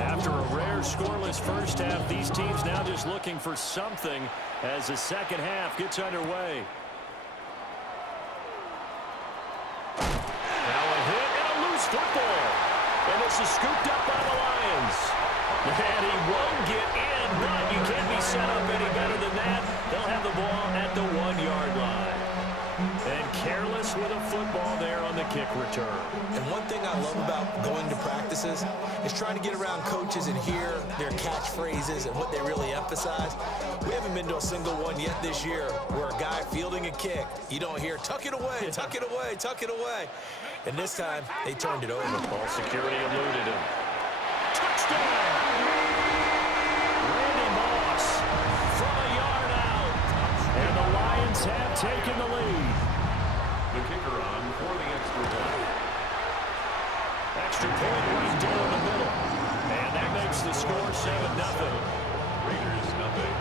After a rare scoreless first half, these teams now just looking for something as the second half gets underway. Now a hit and a loose football. And this is scooped up by the Lions. And he won't get in, but you can't be set up any better than that. They'll have the ball at the 1-yard line. And careless with a football there on the kick return. And one thing I love about going to practices is trying to get around coaches and hear their catchphrases and what they really emphasize. We haven't been to a single one yet this year where a guy fielding a kick, you don't hear, tuck it away, tuck it away, tuck it away. And this time, they turned it over. Ball security eluded him. Touchdown! Randy Moss from a yard out. And the Lions have taken the lead. The kicker on for the extra point. Extra point right down the middle. And that makes the score 7-0. Raiders nothing.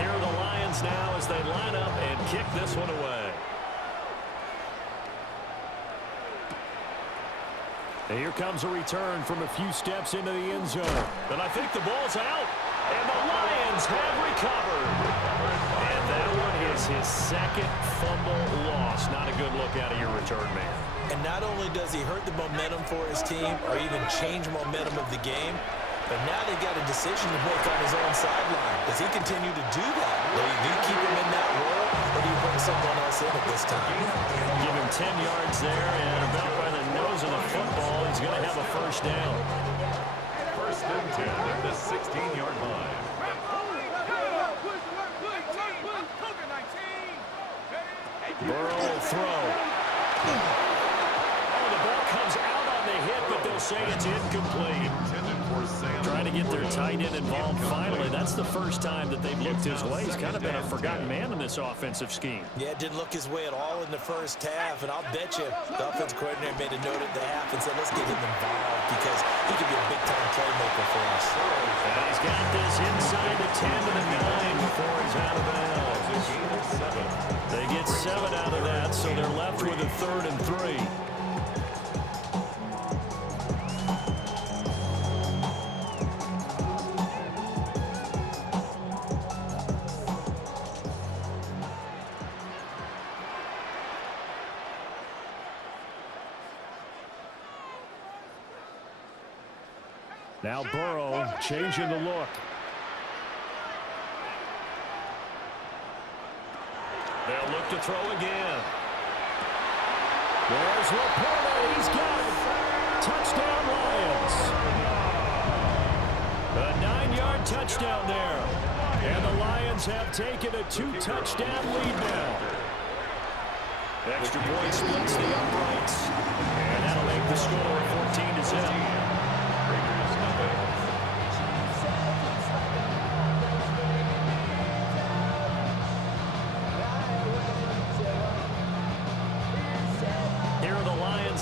Here are the Lions now as they line up and kick this one away. And here comes a return from a few steps into the end zone. And I think the ball's out. And the Lions have recovered. And that one is his second fumble loss. Not a good look out of your return man. And not only does he hurt the momentum for his team or even change momentum of the game, but now they've got a decision to make on his own sideline. Does he continue to do that? Do you keep him in that role, or do you bring someone else in at this time? Give him 10 yards there, and about by the nose of the football, he's going to have a first down. First and 10 at the 16-yard line. Burrow will throw. Oh, the ball comes out on the hit, but they'll say it's incomplete. Trying to get their tight end involved finally. That's the first time that they've looked his way. He's kind of been a forgotten man in this offensive scheme. Yeah, it didn't look his way at all in the first half, and I'll bet you the offense coordinator made a note at the half and said, let's get him involved because he could be a big-time playmaker for us. And he's got this inside the 10 to the 9 before he's out of bounds. They get 7 out of that, so they're left with a 3rd and 3. Now Burrow changing the look. They'll look to throw again. There's Laporta. He's got it. Touchdown Lions. A 9-yard touchdown there. And the Lions have taken a 2-touchdown lead now. Extra point splits the uprights. And that'll make the score 14-0.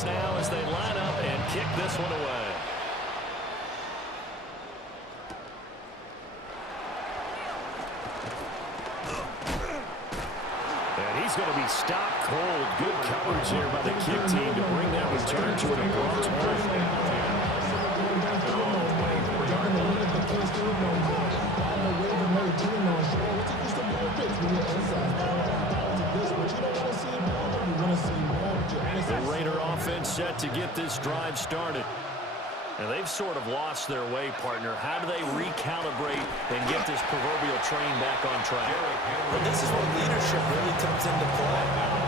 Now as they line up and kick this one away. And he's going to be stopped cold. Good coverage here by the kick team to bring that return to an abrupt halt. The Raider offense set to get this drive started. And they've sort of lost their way, partner. How do they recalibrate and get this proverbial train back on track? Well, this is where leadership really comes into play.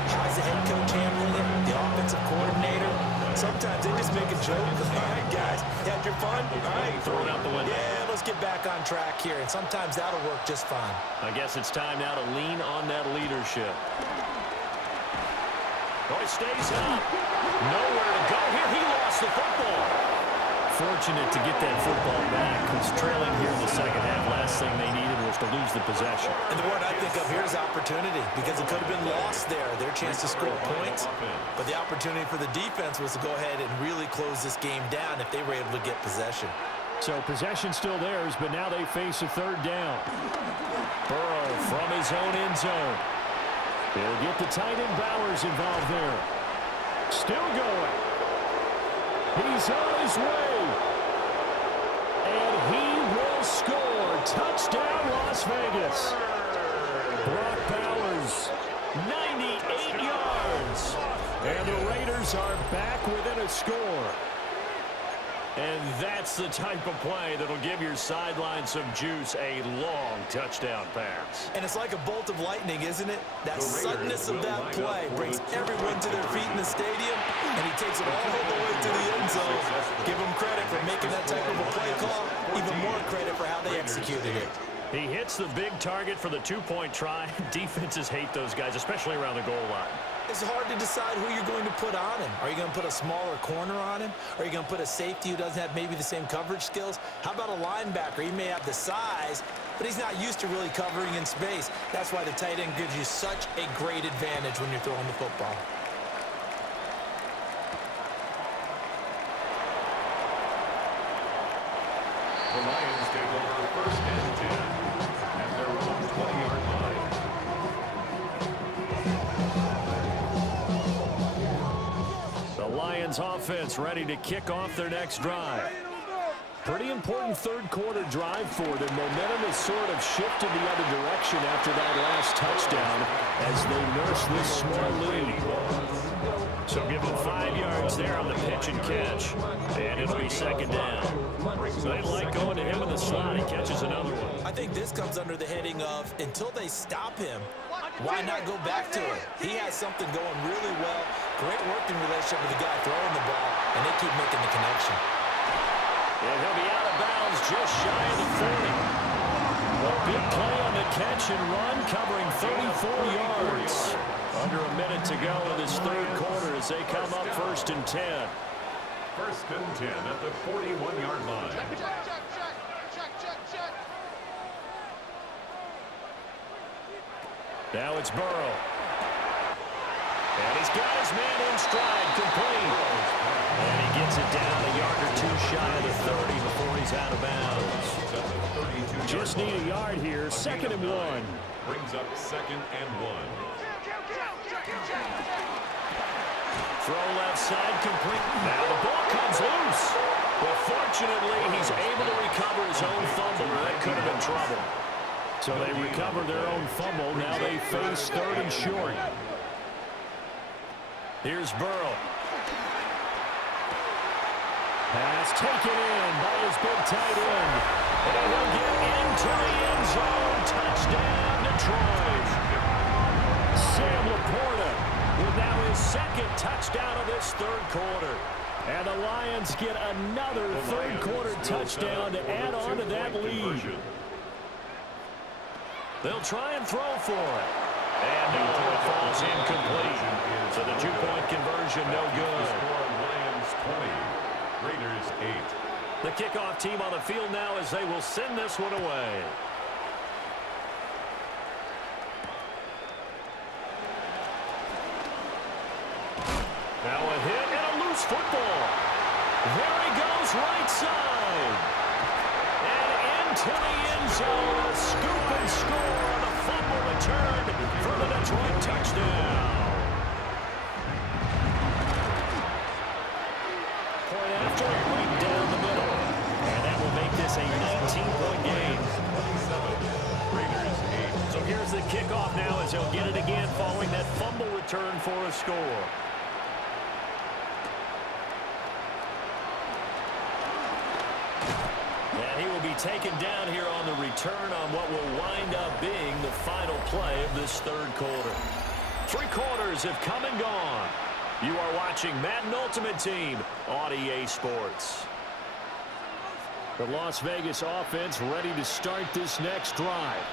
How's the head coach handling it? The offensive coordinator? Sometimes they just make a joke. All right, guys, had your fun? All right. Throw it out the window. Yeah, let's get back on track here. And sometimes that'll work just fine. I guess it's time now to lean on that leadership. Oh, he stays up. Nowhere to go here. He lost the football. fortunate to get that football back because trailing here in the second half, last thing they needed was to lose the possession. And the word I think of here is opportunity because it could have been lost there, their chance to score points. But the opportunity for the defense was to go ahead and really close this game down if they were able to get possession. So possession still theirs, but now they face a third down. Burrow from his own end zone. He'll get the tight end Bowers involved there. Still going. He's on his way. And he will score. Touchdown, Las Vegas. Brock Bowers, 98 yards. And the Raiders are back within a score. And that's the type of play that'll give your sideline some juice, a long touchdown pass. And it's like a bolt of lightning, isn't it? That suddenness of that play brings everyone to their feet in the stadium, and he takes it all the way to the end zone. Give him credit for making that type of a play call, even more credit for how they executed it. He hits the big target for the two-point try. Defenses hate those guys, especially around the goal line. It's hard to decide who you're going to put on him. Are you going to put a smaller corner on him? Are you going to put a safety who doesn't have maybe the same coverage skills? How about a linebacker? He may have the size, but he's not used to really covering in space. That's why the tight end gives you such a great advantage when you're throwing the football. The Lions take over first and 10 at their own 20-yard line. The Lions offense ready to kick off their next drive. Pretty important third quarter drive for them. Momentum has sort of shifted the other direction after that last touchdown as they nurse this small lead. So give them 5 yards there on the pitch and catch. And it'll be second down. They like going to him in the slot. He catches another one. I think this comes under the heading of until they stop him, why not go back to it? He has something going really well. Great working relationship with the guy throwing the ball, and they keep making the connection. And he'll be out of bounds just shy of the 40. A big play on the catch and run, covering 34 yards. Under a minute to go in this third quarter as they come up first and 10. First and 10 at the 41-yard line. Now it's Burrow. And he's got his man in stride, complete. And he gets it down a yard or two shy of the 30 before he's out of bounds. Just need a yard here, second and 1. Brings up second and 1. Throw left side, complete. Now the ball comes loose. But fortunately, he's able to recover his own fumble. That could have been trouble. So they recover their own fumble. Now they face third and short. Here's Burrow. Pass taken in by his big tight end. And he'll get into the end zone. Touchdown, Detroit. Sam Laporta with now his second touchdown of this third quarter. And the Lions get another third quarter touchdown to add on to that lead. They'll try and throw for it. And no, it falls incomplete. So the two-point conversion, no good. Lions 20, Raiders 8. The kickoff team on the field now as they will send this one away. Now a hit and a loose football. There he goes, right side. And into the end zone, a scoop and score on a fumble return for the Detroit touchdown. Point after, right down the middle. And that will make this a 19-point game. Raiders 8. So here's the kickoff now as they'll get it again following that fumble return for a score. And he will be taken down here on the return on what will wind up being the final play of this third quarter. 3 quarters have come and gone. You are watching Madden Ultimate Team on EA Sports. The Las Vegas offense ready to start this next drive.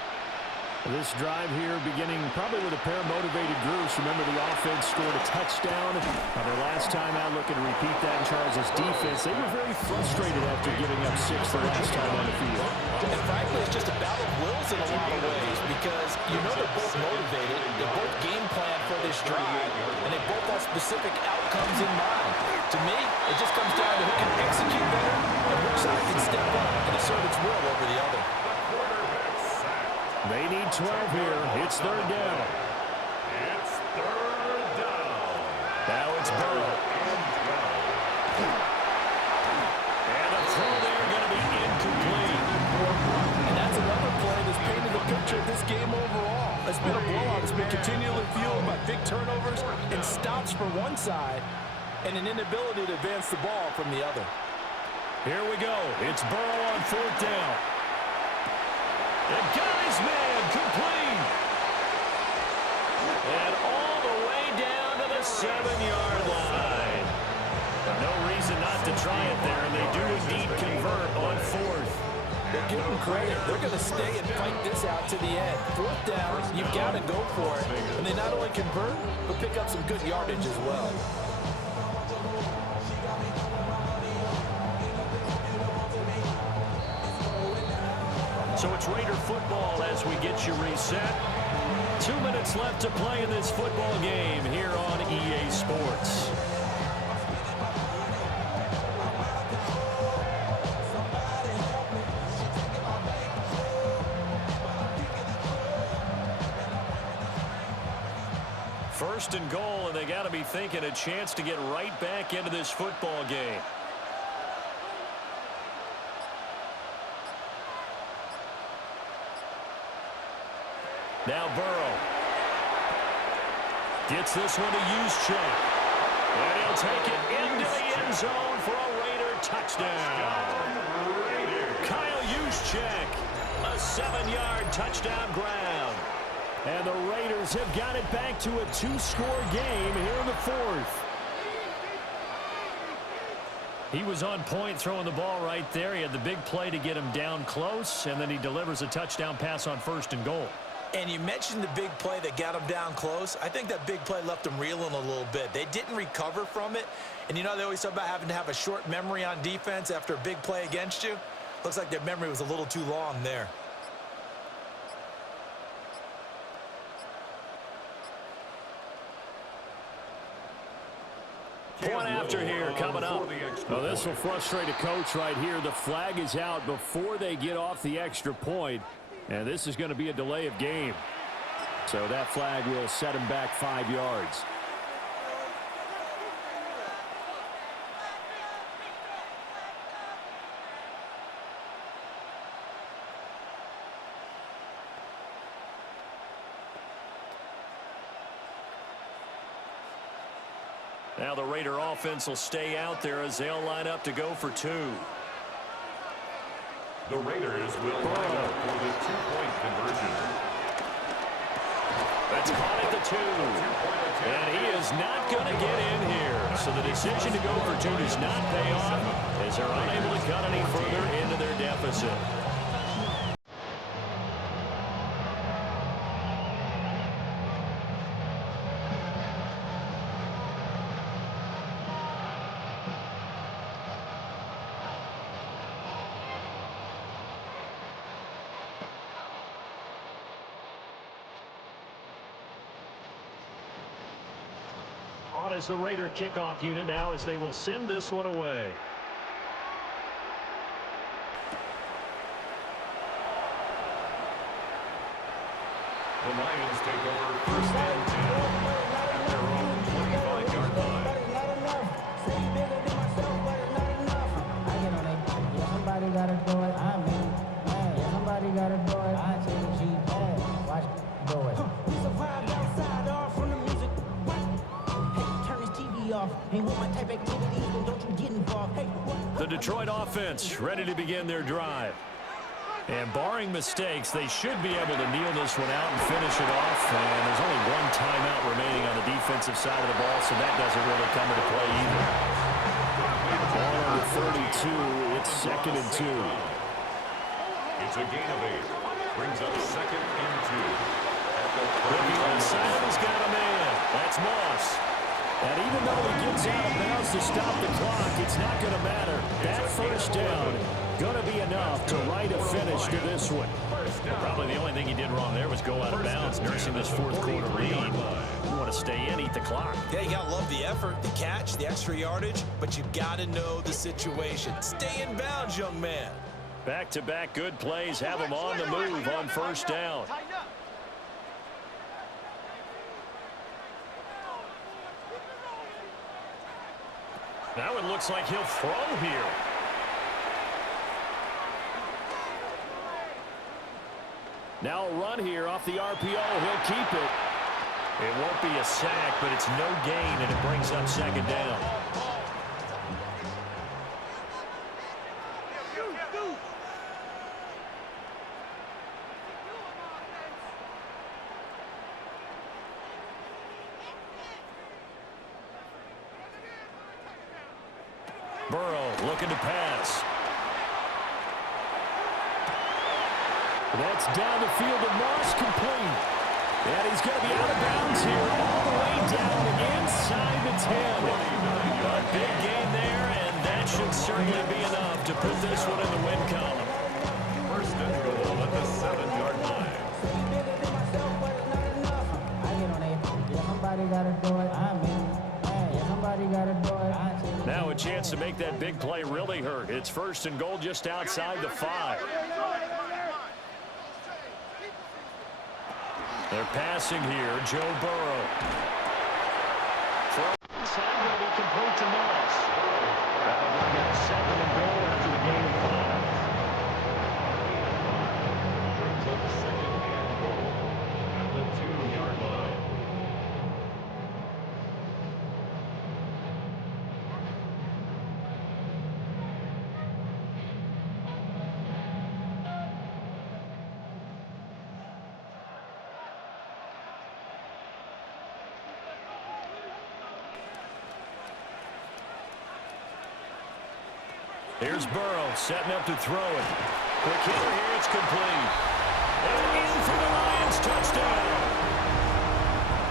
This drive here beginning probably with a pair of motivated groups. Remember, the offense scored a touchdown on their last time out. Looking to repeat that in Charles' defense. They were very frustrated after giving up 6 the last time on the field. And frankly, it's just a battle of wills in a lot of ways because you know they're both motivated. They're both game plan for this drive, and they both have specific outcomes in mind. To me, it just comes down to who can execute better and which side can step up and assert its will over the other. They need 12 here. It's third down. It's third down. Now it's Burrow. And the throw there going to be incomplete. And that's another play that's painted the picture of this game overall. It's been a blowout. It's been continually fueled by big turnovers and stops for one side and an inability to advance the ball from the other. Here we go. It's Burrow on fourth down. The guy's man complete. And all the way down to the 7-yard line. No reason not to try it there, and they do indeed convert on fourth. But give them credit. They're going to stay and fight this out to the end. Fourth down, you've got to go for it. And they not only convert, but pick up some good yardage as well. So it's Raider football as we get you reset. 2 minutes left to play in this football game here on EA Sports. First and goal, and they got to be thinking a chance to get right back into this football game. Now Burrow gets this one to Juszczyk. And he'll take it into the end zone for a Raider touchdown. Kyle Juszczyk, a 7-yard touchdown grab. And the Raiders have got it back to a 2-score game here in the fourth. He was on point throwing the ball right there. He had the big play to get him down close, and then he delivers a touchdown pass on first and goal. And you mentioned the big play that got him down close. I think that big play left him reeling a little bit. They didn't recover from it. And you know they always talk about having to have a short memory on defense after a big play against you. Looks like their memory was a little too long there. Point after here coming up. Well, this will frustrate a coach right here. The flag is out before they get off the extra point. And this is going to be a delay of game. So that flag will set him back 5 yards. Now the Raider offense will stay out there as they'll line up to go for 2. The Raiders will line up for the 2-point conversion. That's caught at the 2. And he is not going to get in here. So the decision to go for 2 does not pay off as they're unable to cut any further into their deficit. On as the Raider kickoff unit now as they will send this one away. The Lions take over first and 10 at their own 25-yard line. Somebody gotta do it. I mean, somebody gotta do it. I take a G-Pad. Watch do it. We survived outside all from the music. Hey, turn this TV off. Ain't with my type activities, then don't you get involved. Hey, The Detroit offense ready to begin their drive. And barring mistakes, they should be able to kneel this one out and finish it off. And there's only one timeout remaining on the defensive side of the ball, so that doesn't really come into play either. Ball on the 32. It's 2nd and 2. It's a gain of 8. Brings up 2nd and 2. Looking on side, he's got a man. That's Moss. And even though he gets out of bounds to stop the clock, it's not going to matter. That first down going to be enough to write a finish to this one. Well, probably the only thing he did wrong there was go out of bounds, nursing this fourth quarter lead. You want to stay in, eat the clock. Yeah, you got to love the effort, the catch, the extra yardage, but you got to know the situation. Stay in bounds, young man. Back-to-back good plays have him on the move on first down. Now it looks like he'll throw here. Now a run here off the RPO. He'll keep it. It won't be a sack, but it's no gain, and it brings up 2nd down. Burrow looking to pass. That's down the field to Moss, complete. And he's going to be out of bounds here all the way down inside the 10. A big gain there, and that should certainly be enough to put this one in the win column. 1st and goal at the 7-yard line. Somebody gotta do it. I mean, hey, somebody gotta do it. Now a chance to make that big play really hurt. It's 1st and goal just outside the 5. They're passing here. Joe Burrow. Sideline complete to Moss. That'll bring up 2nd and goal after the gain of 5. Brings up 2nd and goal at the 2-yard line. Here's Burrow setting up to throw it. Quick hitter here, it's complete. And in for the Lions, touchdown.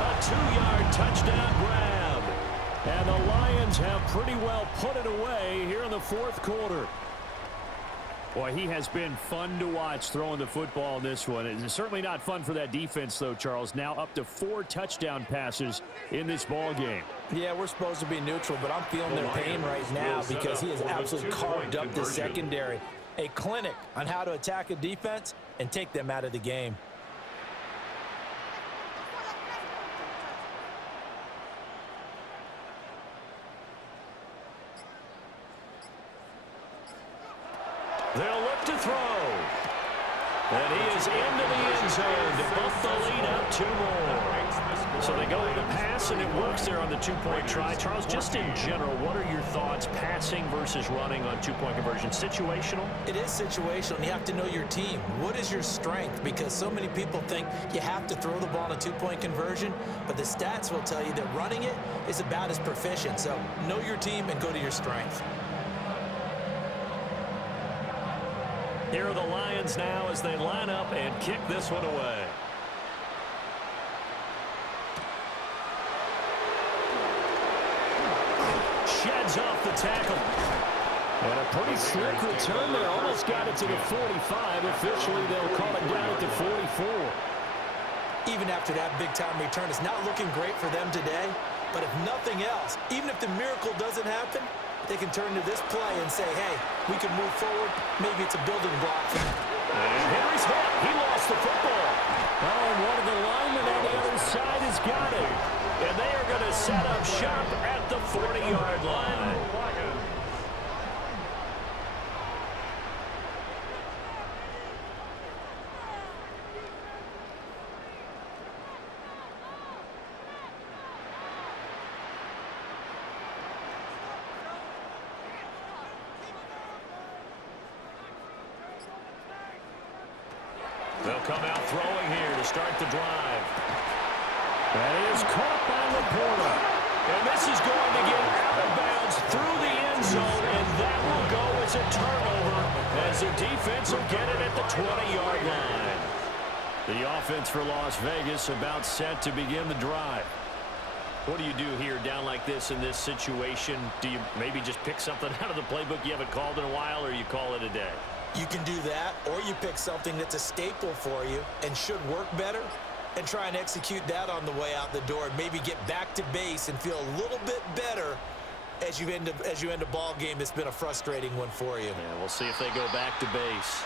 A 2-yard touchdown grab. And the Lions have pretty well put it away here in the fourth quarter. Boy, he has been fun to watch throwing the football in this one. It's certainly not fun for that defense, though, Charles. Now up to 4 touchdown passes in this ball game. Yeah, we're supposed to be neutral, but I'm feeling their pain right now because he has absolutely carved up the secondary. A clinic on how to attack a defense and take them out of the game. They'll look to throw. And he is into the end zone to bump the lead up 2 more. So they go with a pass, and it works there on the 2-point try. Charles, just in general, what are your thoughts passing versus running on 2-point conversion? Situational? It is situational, and you have to know your team. What is your strength? Because so many people think you have to throw the ball in a 2-point conversion, but the stats will tell you that running it is about as proficient. So know your team and go to your strength. Here are the Lions now as they line up and kick this one away. Sheds off the tackle. And a pretty slick return there. Almost got it to the 45. Officially, they'll call it down at the 44. Even after that big-time return, it's not looking great for them today. But if nothing else, even if the miracle doesn't happen, they can turn to this play and say, hey, we can move forward. Maybe it's a building block. And Henry's hit. He lost the football. Oh, and one of the linemen on the other side has got it. And they are going to set up shop at the 40-yard line. They'll come out throwing here to start the drive. That is caught by Laporta. And this is going to get out of bounds through the end zone, and that will go as a turnover as the defense will get it at the 20-yard line. The offense for Las Vegas about set to begin the drive. What do you do here down like this in this situation? Do you maybe just pick something out of the playbook you haven't called in a while, or you call it a day? You can do that, or you pick something that's a staple for you and should work better and try and execute that on the way out the door and maybe get back to base and feel a little bit better as you end a ball game that's been a frustrating one for you. Yeah, we'll see if they go back to base.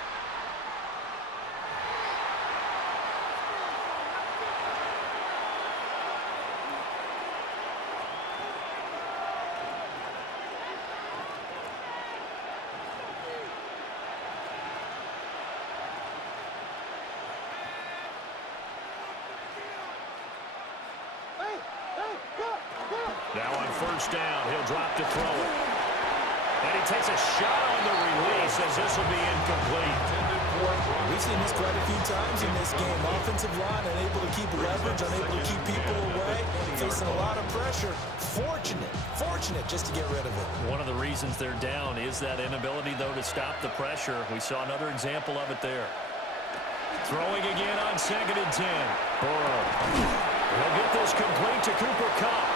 Now on first down, he'll drop to throw it. And he takes a shot on the release as this will be incomplete. We've seen this quite a few times in this game. Offensive line unable to keep leverage, unable to keep people away, facing a lot of pressure. Fortunate just to get rid of it. One of the reasons they're down is that inability, though, to stop the pressure. We saw another example of it there. Throwing again on 2nd and 10. Burrow. He'll get this complete to Cooper Kupp.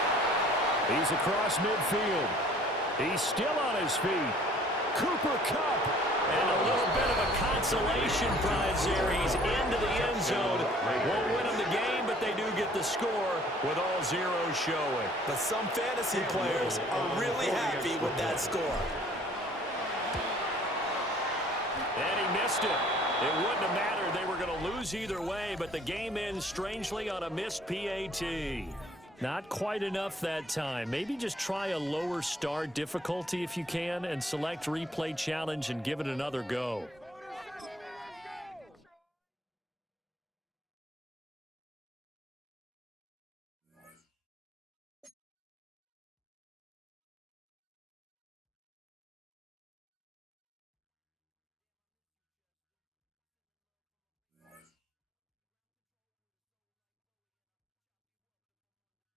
He's across midfield. He's still on his feet. Cooper Kupp. And a little bit of a consolation prize there. He's into the end zone. Won't win them the game, but they do get the score with all zeros showing. But some fantasy players are really happy with that score. And he missed it. It wouldn't have mattered. They were going to lose either way, but the game ends strangely on a missed PAT. Not quite enough that time. Maybe just try a lower start difficulty if you can and select replay challenge and give it another go.